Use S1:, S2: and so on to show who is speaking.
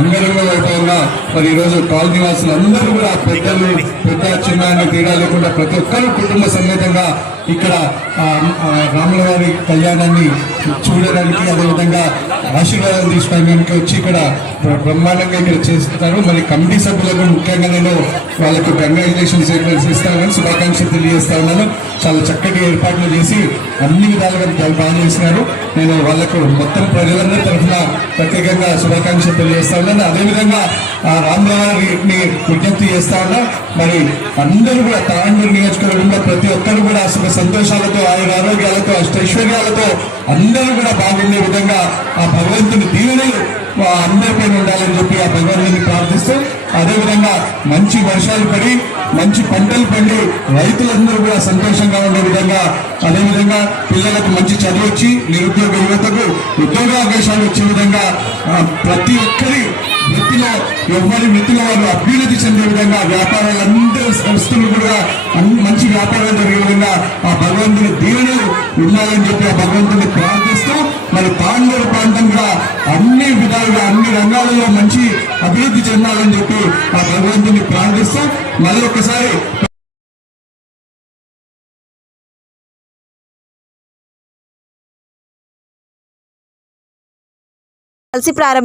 S1: అందరూ కూడా అయిపోయినా మరి ఈరోజు కాలనీ వాసులు అందరూ కూడా పెద్దలు పెద్ద చిన్న అనే తేడా లేకుండా ప్రతి ఒక్కరు కుటుంబ సమేతంగా ఇక్కడ రాముల వారి కళ్యాణాన్ని చూడడానికి అదేవిధంగా ఆశీర్వాదం తీసుకోవడానికి వచ్చి ఇక్కడ బ్రహ్మాండంగా ఇక్కడ చేస్తారు. మరి కమిటీ సభ్యులకు ముఖ్యంగా నేను వాళ్ళకు కంగ్రాచులేషన్స్ చేస్తానని శుభాకాంక్షలు తెలియజేస్తా ఉన్నాను. చాలా చక్కటి ఏర్పాట్లు చేసి అన్ని విధాలుగా బాగా చేసినారు. నేను వాళ్ళకు మొత్తం ప్రజలందరి తరఫున ప్రత్యేకంగా శుభాకాంక్షలు తెలియజేస్తా ఉన్నాను. అదేవిధంగా ఆ రామరావుని విజ్ఞప్తి చేస్తా ఉన్నా మరి అందరూ కూడా తాండూరు నియోజకవర్గంలో ప్రతి ఒక్కరు కూడా సుఖ సంతోషాలతో ఆయన ఆరోగ్యాలతో అష్టైశ్వర్యాలతో అందరూ కూడా బాగుండే విధంగా ఆ భగవంతుని దీవెనలు అందరిపైన ఉండాలని చెప్పి ఆ భగవంతుని ప్రార్థిస్తూ అదేవిధంగా మంచి వర్షాలు పడి మంచి పంటలు పండి రైతులందరూ కూడా సంతోషంగా ఉండే విధంగా అదేవిధంగా పిల్లలకు మంచి చదువు వచ్చి నిరుద్యోగ యువతకు ఉద్యోగ అవకాశాలు వచ్చే విధంగా ప్రతి ఒక్కరి వృత్తిలో ఎవరి వృత్తిలో వారు అభ్యున్నతి చెందే విధంగా వ్యాపారాలందరూ సంస్థలు కూడా అన్ని మంచి వ్యాపారాలు జరిగే విధంగా ఆ భగవంతుని దీవెనలు ఉండాలని చెప్పి ఆ భగవంతుని ప్రార్థిస్తూ మరి తాండూరు ప్రాంతంగా అన్ని విధాలుగా అన్ని రంగాలలో మంచి అభివృద్ధి చెందాలని చెప్పి ఆ భగవంతుని ప్రార్థిస్తూ మళ్ళీ ఒకసారి
S2: కలిసి ప్రారంభ